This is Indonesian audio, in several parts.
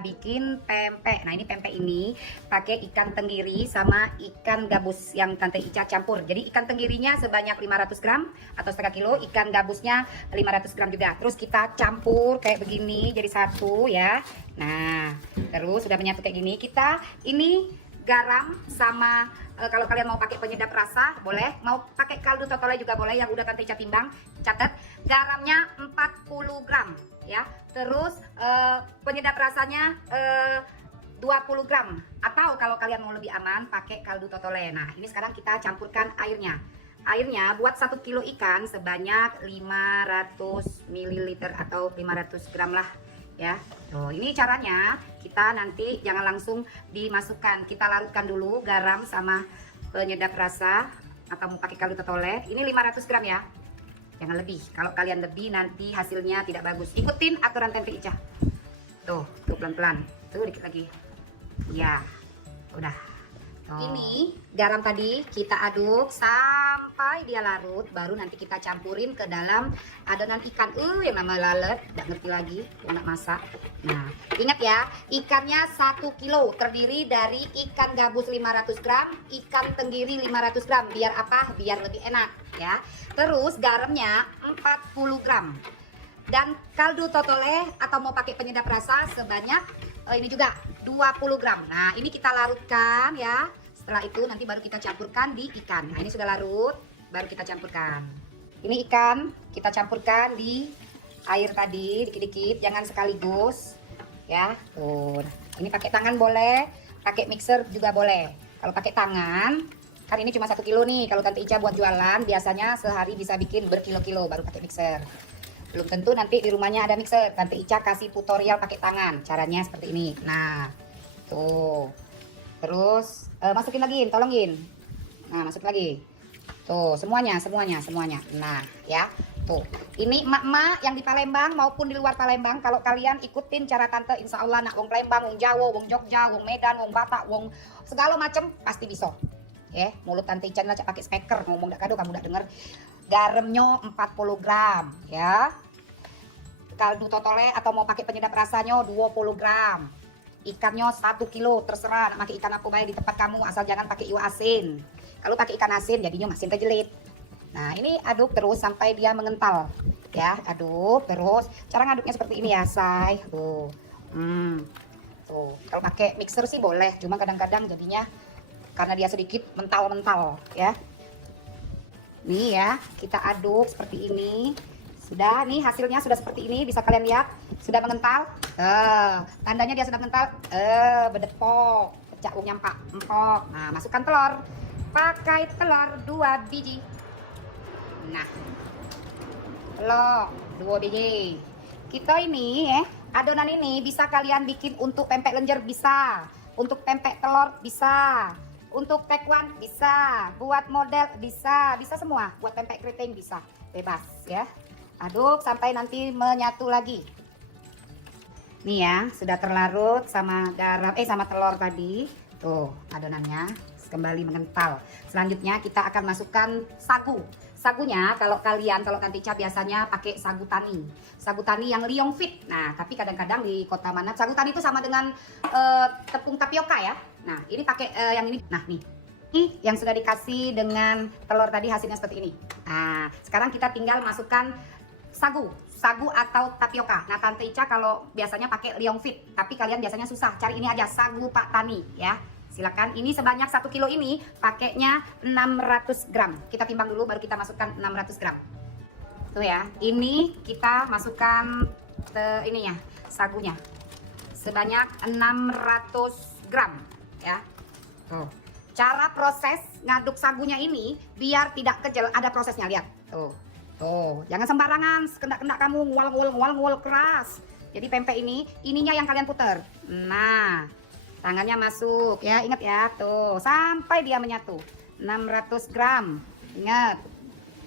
Bikin pempek. Nah, ini pempek ini pakai ikan tenggiri sama ikan gabus yang Tante Ica campur. Jadi ikan tenggirinya sebanyak 500 gram atau setengah kilo, ikan gabusnya 500 gram juga. Terus kita campur kayak begini jadi satu ya. Nah, terus sudah menyatu kayak gini. Kita ini garam sama kalau kalian mau pakai penyedap rasa boleh, mau pakai kaldu totole juga boleh yang udah Tante Ica timbang. Catat garamnya 40 gram ya. Terus penyedap rasanya 20 gram atau kalau kalian mau lebih aman pakai kaldu totole. Nah, ini sekarang kita campurkan airnya. Airnya buat 1 kilo ikan sebanyak 500 ml atau 500 gram lah ya. Tuh, ini caranya kita nanti jangan langsung dimasukkan. Kita larutkan dulu garam sama penyedap rasa atau mau pakai kaldu totole. Ini 500 gram ya. Jangan lebih. Kalau kalian lebih nanti hasilnya tidak bagus. Ikutin aturan Tante Ica. Tuh pelan-pelan. Tuh dikit lagi. Ya. Udah. Ini garam tadi kita aduk sampai dia larut, baru nanti kita campurin ke dalam adonan ikan. Yang nama lalat, nggak ngerti lagi, anak masak. Nah, ingat ya, ikannya 1 kilo terdiri dari ikan gabus 500 gram, ikan tenggiri 500 gram. Biar apa? Biar lebih enak ya. Terus garamnya 40 gram. Dan kaldu totole atau mau pakai penyedap rasa sebanyak ini juga 20 gram. Nah, ini kita larutkan ya. Setelah itu nanti baru kita campurkan di ikan. Nah, ini sudah larut, baru kita campurkan. Ini ikan kita campurkan di air tadi dikit-dikit, jangan sekaligus ya. Tuh. Ini pakai tangan boleh, pakai mixer juga boleh. Kalau pakai tangan, kan ini cuma 1 kilo nih. Kalau Tante Ica buat jualan, biasanya sehari bisa bikin berkilo-kilo baru pakai mixer. Belum tentu nanti di rumahnya ada mixer. Tante Ica kasih tutorial pakai tangan. Caranya seperti ini. Nah, tuh. Terus masukin lagi, tolongin. Nah, masuk lagi. Tuh, semuanya. Nah, ya. Tuh. Ini emak-emak yang di Palembang maupun di luar Palembang, kalau kalian ikutin cara Tante, insya Allah nak wong Palembang, wong Jawa, wong Jogja, wong Medan, wong Batak, wong segala macem pasti bisa. Ya, mulut Tante Ica lah pakai speaker ngomong dak kado kamu dak denger. Garamnya 40 gram ya. Kaldu totole atau mau pakai penyedap rasanya 20 gram. Ikannya 1 kilo, terserah nak pakai ikan apa baik di tempat kamu, asal jangan pakai ikan asin. Kalau pakai ikan asin jadinya masin kejelit. Nah, ini aduk terus sampai dia mengental ya. Aduk terus. Cara ngaduknya seperti ini ya, say. Tuh. Tuh. Kalau pakai mixer sih boleh, cuma kadang-kadang jadinya karena dia sedikit mental-mental ya. Nih ya, kita aduk seperti ini. Sudah, nih hasilnya sudah seperti ini, bisa kalian lihat sudah mengental. Tandanya dia sudah mengental. Bedepok, pecah nyampak, empok. Nah, masukkan telur. Pakai telur 2 biji. Nah, telur 2 biji. Kita ini ya, adonan ini bisa kalian bikin untuk pempek lenjer bisa, untuk pempek telur bisa, untuk tekwan bisa, buat model bisa, bisa semua. Buat pempek keriting bisa, bebas ya. Aduk sampai nanti menyatu lagi. Nih ya, sudah terlarut sama garam sama telur tadi. Tuh, adonannya kembali mengental. Selanjutnya kita akan masukkan sagu. Sagunya kalau Tante Ica biasanya pakai sagu tani. Sagu tani yang Liong Fit. Nah, tapi kadang-kadang di kota mana sagu tani itu sama dengan tepung tapioka ya. Nah, ini pakai yang ini. Nah, nih. Ini yang sudah dikasih dengan telur tadi hasilnya seperti ini. Nah, sekarang kita tinggal masukkan sagu atau tapioka. Nah, Tante Ica kalau biasanya pakai Liong Fit, tapi kalian biasanya susah, cari ini aja sagu Pak Tani ya. Silakan. Ini sebanyak 1 kilo ini pakainya 600 gram. Kita timbang dulu baru kita masukkan 600 gram. Tuh ya. Ini kita masukkan ininya, sagunya. Sebanyak 600 gram ya. Tuh. Cara proses ngaduk sagunya ini biar tidak kecil, ada prosesnya, lihat. Tuh. Tuh, jangan sembarangan, kendak-kendak kamu ngual keras. Jadi pempek ininya yang kalian puter. Nah, tangannya masuk ya, ingat ya, tuh sampai dia menyatu. 600 gram, ingat.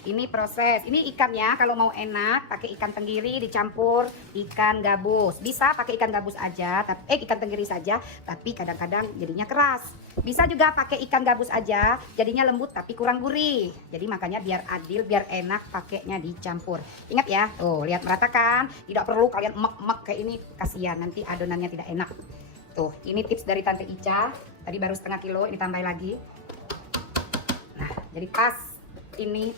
Ini proses. Ini ikannya kalau mau enak pakai ikan tenggiri dicampur ikan gabus. Bisa pakai ikan gabus aja, tapi ikan tenggiri saja, tapi kadang-kadang jadinya keras. Bisa juga pakai ikan gabus aja, jadinya lembut tapi kurang gurih. Jadi makanya biar adil, biar enak pakainya dicampur. Ingat ya, tuh lihat meratakan. Tidak perlu kalian emak-emak kayak ini, kasihan nanti adonannya tidak enak. Tuh, ini tips dari Tante Ica. Tadi baru setengah kilo, ini tambah lagi. Nah, jadi pas ini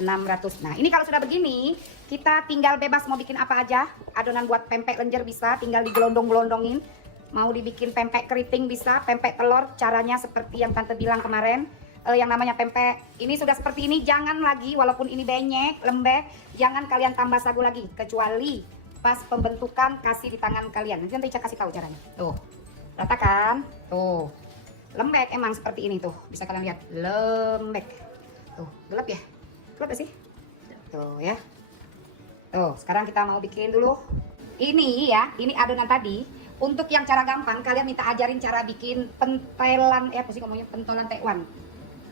600. Nah, ini kalau sudah begini, kita tinggal bebas mau bikin apa aja. Adonan buat pempek lenjer bisa, tinggal digelondong-gelondongin. Mau dibikin pempek keriting bisa, pempek telur, caranya seperti yang Tante bilang kemarin. Yang namanya pempek, ini sudah seperti ini, jangan lagi, walaupun ini benyek, lembek, jangan kalian tambah sagu lagi. Kecuali pas pembentukan kasih di tangan kalian. Nanti Ica kasih tahu caranya. Tuh, ratakan. Tuh, lembek emang seperti ini tuh. Bisa kalian lihat, lembek. Tuh, gelap ya? Gelap sih? Tuh ya. Tuh, sekarang kita mau bikin dulu. Ini ya, ini adonan tadi. Untuk yang cara gampang, kalian minta ajarin cara bikin pentelan, apa sih ngomongnya, pentolan tekwan.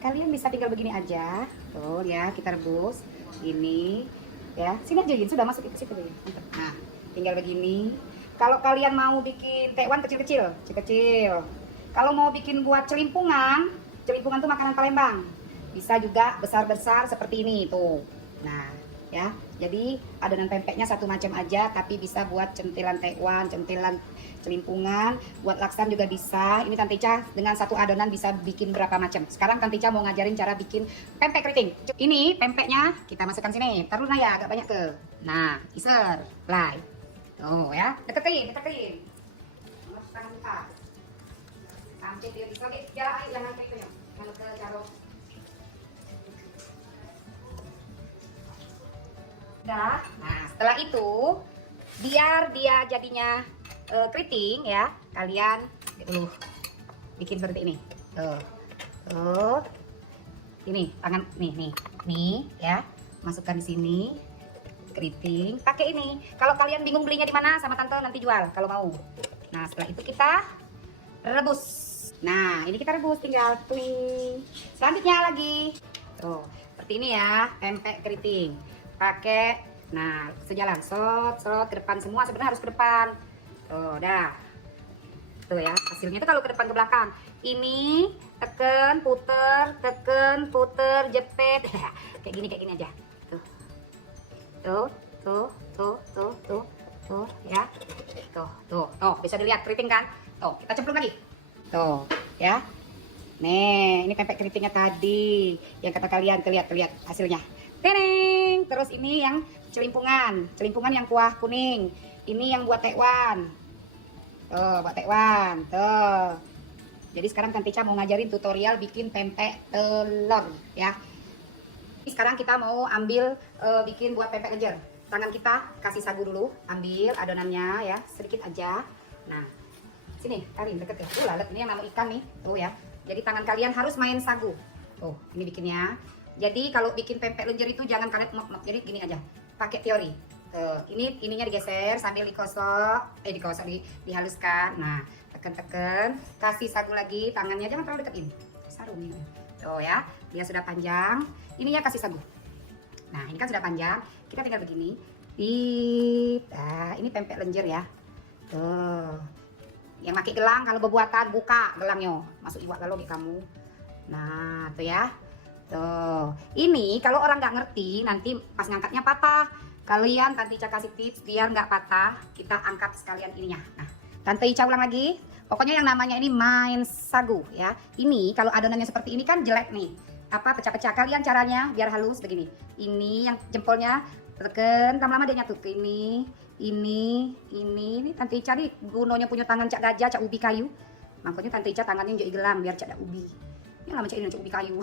Kalian bisa tinggal begini aja. Tuh ya, kita rebus. Ini ya, sini aja Yin, sudah masuk ke situ ya. Nah, tinggal begini. Kalau kalian mau bikin tekwan kecil-kecil, kecil-kecil. Kalau mau bikin buat celimpungan, celimpungan tuh makanan Palembang. Bisa juga besar-besar seperti ini tuh. Nah, ya. Jadi adonan pempeknya satu macam aja, tapi bisa buat centilan tekwan, centilan celimpungan, buat laksan juga bisa. Ini Tante Ica dengan satu adonan bisa bikin berapa macam. Sekarang Tante Ica mau ngajarin cara bikin pempek keriting. Ini pempeknya kita masukkan sini. Taruh ya, agak banyak ke. Nah, iser, play. Oh ya, deketin, deketin. Tangan kita. Sampai dia bisa, oke, jalan aja, jangan kayak itu ya. Jangan ke carok. Nah, setelah itu biar dia jadinya keriting ya, kalian bikin seperti ini. Tuh. Ini tangan nih ya. Masukkan di sini keriting. Pakai ini. Kalau kalian bingung belinya di mana sama Tante nanti jual kalau mau. Nah, setelah itu kita rebus. Nah, ini kita rebus tinggal tuing. Selanjutnya lagi. Tuh, seperti ini ya, pempek keriting. Pakai, nah sejalan, slot ke depan semua, sebenarnya harus ke depan. Tuh, dah. Tuh ya, hasilnya itu kalau ke depan ke belakang. Ini tekan, puter, jepit. Kayak gini aja. Tuh, ya. Tuh, bisa dilihat keriting kan? Tuh, kita cemplung lagi. Tuh, ya. Nih, ini pempek keritingnya tadi. Yang kata kalian, lihat hasilnya. Teneng. Terus ini yang celimpungan yang kuah kuning. Ini yang buat tekwan. Tuh, buat tekwan. Tuh. Jadi sekarang Tante Ica mau ngajarin tutorial bikin pempek telur ya. Sekarang kita mau ambil bikin buat pempek lenjer. Tangan kita kasih sagu dulu, ambil adonannya ya, sedikit aja. Nah, sini, Karin deket ya. Lalat, ini yang nama ikan nih. Tuh ya. Jadi tangan kalian harus main sagu. Tuh, ini bikinnya. Jadi kalau bikin pempek lenjer itu jangan kalian emak-emak. Jadi gini aja. Pakai teori. Tuh, ininya digeser sambil dihaluskan. Nah, tekan-tekan, kasih sagu lagi, tangannya jangan terlalu dekat ini. Sarung ini. Tuh ya, dia sudah panjang. Ininya kasih sagu. Nah, ini kan sudah panjang. Kita tinggal begini. Nah, ini pempek lenjer ya. Tuh. Yang pakai gelang kalau berbuatan buka gelangnya. Masuk iwak kalau di kamu. Nah, tuh ya. Tuh, ini kalau orang nggak ngerti nanti pas ngangkatnya patah. Kalian Tante Ica kasih tips biar nggak patah, kita angkat sekalian ininya. Nah, Tante Ica ulang lagi. Pokoknya yang namanya ini main sagu ya. Ini kalau adonannya seperti ini kan jelek nih. Apa pecah-pecah. Kalian caranya biar halus begini. Ini yang jempolnya tekan, lama-lama dia nyatu ke ini. Ini Tante Ica nih gunonya punya tangan cak gajah, cak ubi kayu. Makanya Tante Ica tangannya jadi gelang biar cak ada ubi. Ini lama cak ini cak ubi kayu.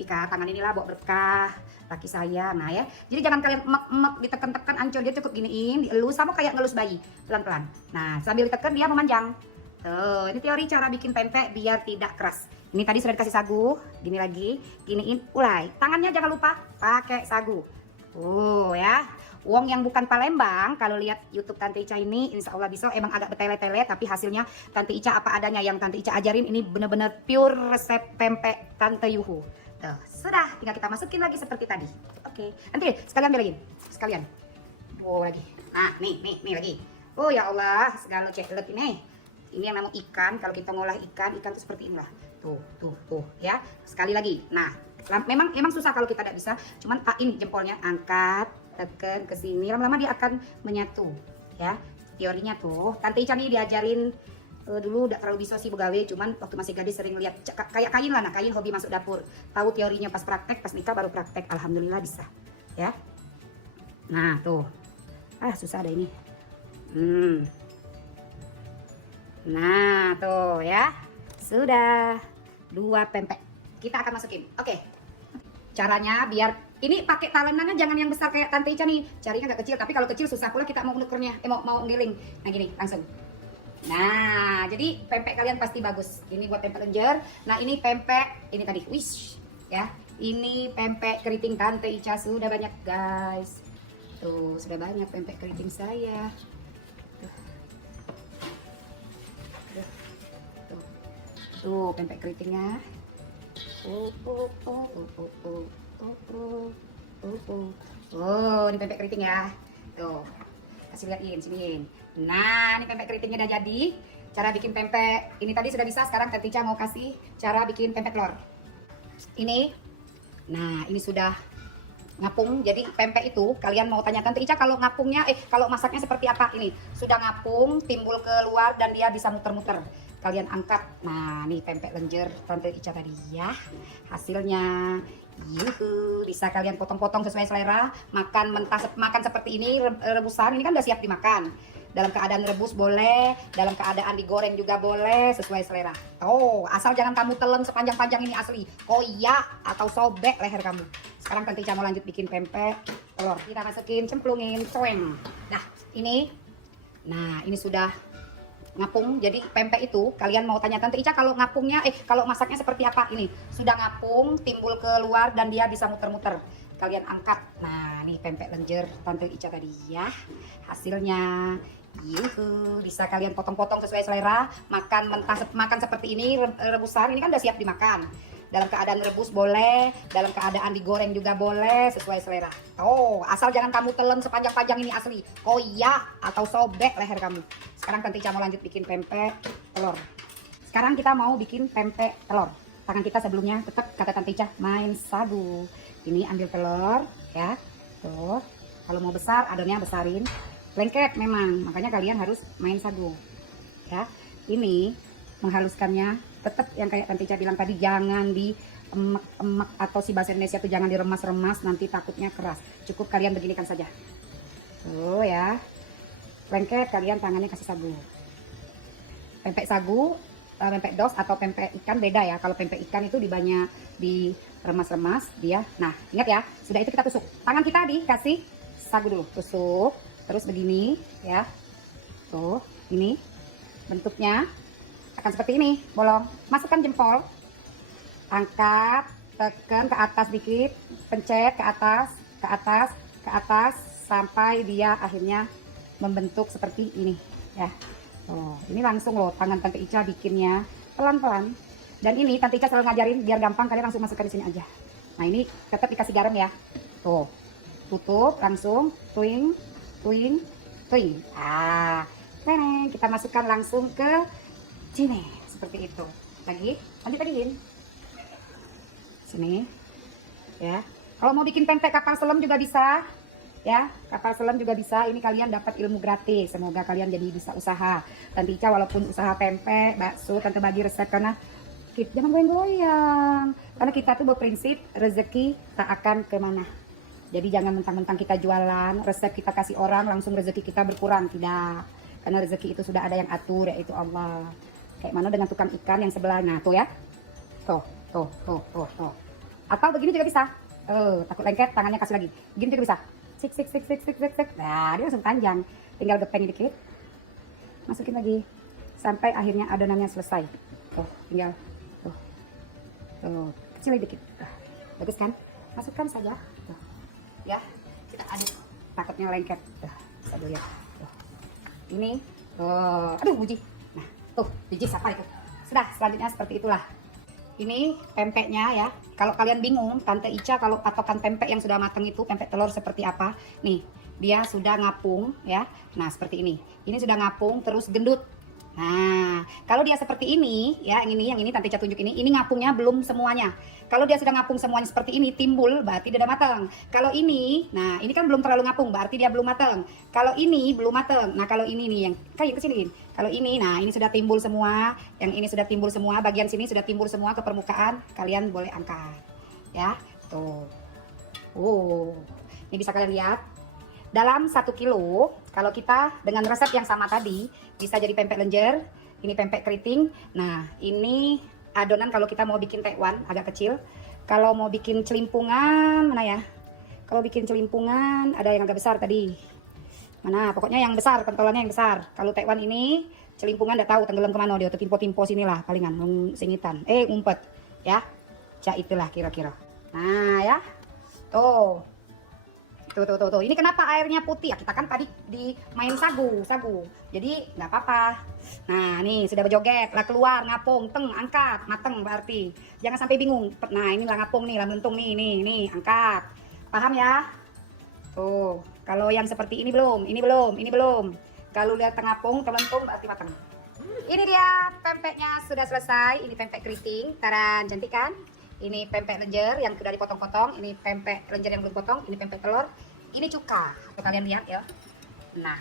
Ika tangan inilah bawa berkah laki saya. Nah ya, jadi jangan kalian emek-emek ditekan-tekan ancur, dia cukup giniin, dielus sama kayak ngelus bayi pelan-pelan. Nah sambil ditekan dia memanjang. Tuh, ini teori cara bikin pempek biar tidak keras. Ini tadi sudah dikasih sagu, gini lagi, giniin, ulai. Tangannya jangan lupa pakai sagu. Ya, wong yang bukan Palembang kalau lihat YouTube Tante Ica ini insya Allah bisa, emang agak bertele-tele tapi hasilnya Tante Ica apa adanya yang Tante Ica ajarin ini bener-bener pure resep pempek Tante Yuhu. Tuh, sudah, tinggal kita masukin lagi seperti tadi. Oke, nanti sekalian belain, sekalian. Wow lagi. Nah, nih lagi. Oh ya Allah, segala ceklek ini. Ini yang namanya ikan. Kalau kita ngolah ikan tuh seperti inilah. Tuh, ya. Sekali lagi. Nah, memang susah kalau kita tidak bisa. Cuman ini jempolnya angkat, tekan ke sini. Lama-lama dia akan menyatu, ya. Teorinya tuh, Tante Ica nih diajarin dulu udah terlalu bisa sih begawe, cuman waktu masih gadis sering lihat kayak kain lah, nah kain hobi masuk dapur, tahu teorinya pas praktek, pas nikah baru praktek, alhamdulillah bisa, ya. Nah tuh, susah ada ini, nah tuh ya, sudah 2 pempek, kita akan masukin, oke. Caranya biar ini pakai talenannya jangan yang besar kayak Tante Ica nih, carinya nggak kecil, tapi kalau kecil susah pula kita mau nukernya, mau ngiling, nah gini langsung. Nah, jadi pempek kalian pasti bagus. Ini buat pempek lenjer. Nah, ini pempek, ini tadi, wish, ya. Ini pempek keriting Tante Ica sudah banyak, guys. Tuh, sudah banyak pempek keriting saya. Tuh, pempek keritingnya. Oh, ini pempek keriting ya. Tuh, kasih lihatin, siniin. Nah, ini pempek keritingnya udah jadi. Cara bikin pempek ini tadi sudah bisa. Sekarang Tante Ica mau kasih cara bikin pempek telur. Ini, nah ini sudah ngapung. Jadi pempek itu kalian mau tanya Tante Ica kalau ngapungnya, kalau masaknya seperti apa? Ini sudah ngapung, timbul keluar dan dia bisa muter-muter. Kalian angkat. Nah, ini pempek lenjer Tante Ica tadi ya. Hasilnya. Yuhu, bisa kalian potong-potong sesuai selera. Makan mentah, makan seperti ini rebusan. Ini kan udah siap dimakan. Dalam keadaan rebus boleh, dalam keadaan digoreng juga boleh, sesuai selera. Oh, asal jangan kamu telan sepanjang-panjang ini asli. Koyak atau sobek leher kamu. Sekarang Tante Ica mau lanjut bikin pempek telur. Kita masukin, cemplungin, coeng. Nah, ini. Nah, ini sudah ngapung. Jadi pempek itu kalian mau tanya Tante Ica kalau ngapungnya, kalau masaknya seperti apa? Ini sudah ngapung, timbul keluar dan dia bisa muter-muter. Kalian angkat. Nah, nih pempek lenjer Tante Ica tadi ya. Hasilnya. Yuhu, bisa kalian potong-potong sesuai selera. Makan mentah, makan seperti ini rebusan. Ini kan udah siap dimakan. Dalam keadaan rebus boleh, dalam keadaan digoreng juga boleh, sesuai selera. Oh, asal jangan kamu telan sepanjang-panjang ini asli. Koyak atau sobek leher kamu. Sekarang Tante Ica mau lanjut bikin pempek telur. Sekarang kita mau bikin pempek telur. Tangan kita sebelumnya tetap kata Tante Ica main sagu. Ini ambil telur ya. Tuh, kalau mau besar adonnya besarin. Lengket memang, makanya kalian harus main sagu. Ya, ini menghaluskannya tetap yang kayak Tante Ica bilang tadi, jangan di emak-emak atau si bahasa Indonesia itu jangan diremas-remas, nanti takutnya keras. Cukup kalian beginikan saja. Tuh ya. Lengket kalian tangannya kasih sagu. Pempek sagu, pempek dos atau pempek ikan beda ya. Kalau pempek ikan itu banyak diremas-remas dia. Nah, ingat ya, sudah itu kita tusuk. Tangan kita dikasih sagu dulu, tusuk. Terus begini ya. Tuh, ini bentuknya akan seperti ini, bolong. Masukkan jempol. Angkat, tekan ke atas dikit, pencet ke atas, ke atas, ke atas sampai dia akhirnya membentuk seperti ini ya. Oh, ini langsung loh tangan Tante Ica bikinnya pelan-pelan. Dan ini Tante Ica selalu ngajarin biar gampang, kalian langsung masukkan di sini aja. Nah, ini tetap dikasih garam ya. Tuh. Tutup langsung, twing, twing, twing. Teneng, kita masukkan langsung ke sini seperti itu. Lagi, lanjutin. Sini. Ya. Kalau mau bikin pempek kapal selam juga bisa. Ya, kapal selam juga bisa. Ini kalian dapat ilmu gratis. Semoga kalian jadi bisa usaha. Tante Ica walaupun usaha pempek, bakso, Tante bagi resep karena jangan goyang-goyang. Karena kita tuh berprinsip rezeki tak akan kemana. Jadi jangan mentang-mentang kita jualan, resep kita kasih orang, langsung rezeki kita berkurang. Tidak. Karena rezeki itu sudah ada yang atur, yaitu Allah. Kayak mana dengan tukang ikan yang sebelahnya. Tuh ya. Tuh. Atau begini juga bisa. Takut lengket, tangannya kasih lagi. Begini juga bisa. Sik. Nah, dia langsung panjang. Tinggal gepeng dikit. Masukin lagi. Sampai akhirnya adonannya selesai. Tuh, tinggal. Tuh. Kecil dikit. Bagus kan? Masukkan saja. Tuh. Ya, kita aduk. Takutnya lengket. Tuh, bisa lihat. Tuh. Ini. Tuh. Aduh, biji. Nah, tuh, biji siapa itu? Sudah, selanjutnya seperti itulah. ini pempeknya ya. Kalau kalian bingung, Tante Ica kalau patokan pempek yang sudah matang itu, pempek telur seperti apa? Nih, dia sudah ngapung ya. Nah, seperti ini. Ini sudah ngapung terus gendut. Nah, kalau dia seperti ini ya, yang ini Tante Ica tunjuk ini ngapungnya belum semuanya. Kalau dia sudah ngapung semuanya seperti ini, timbul berarti dia udah matang. Kalau ini, nah ini kan belum terlalu ngapung, berarti dia belum matang. Kalau ini belum matang. Nah, kalau ini nih yang kayak kesini. Kalau ini, nah ini sudah timbul semua. Yang ini sudah timbul semua, bagian sini sudah timbul semua ke permukaan. Kalian boleh angkat, ya. Tuh. Oh, ini bisa kalian lihat. Dalam 1 kilo, kalau kita dengan resep yang sama tadi, bisa jadi pempek lenjer, ini pempek keriting. Nah, ini adonan kalau kita mau bikin tekwan, agak kecil. Kalau mau bikin celimpungan, mana ya? Kalau bikin celimpungan, ada yang agak besar tadi. Mana? Pokoknya yang besar, kentolannya yang besar. Kalau tekwan ini, celimpungan udah tahu tenggelam kemana dia, timpo-timpo sinilah palingan, singitan. Ngumpet, ya. Cak itulah kira-kira. Nah, ya. Tuh. Tuh. Ini kenapa airnya putih ya? Kita kan tadi di main sagu. Jadi nggak apa-apa. Nah, nih sudah berjoget, lah keluar, ngapung, angkat, mateng berarti. Jangan sampai bingung. Nah, ini lah ngapung nih, lah melentung nih, angkat. Paham ya? Tuh, kalau yang seperti ini belum. Kalau lihat ngapung, terlentung berarti mateng. Ini dia pempeknya sudah selesai. Ini pempek keriting, taran cantik kan? Ini pempek lenjer yang sudah dipotong-potong, ini pempek lenjer yang belum potong, ini pempek telur, ini cuka. Tuh, kalian lihat ya. Nah,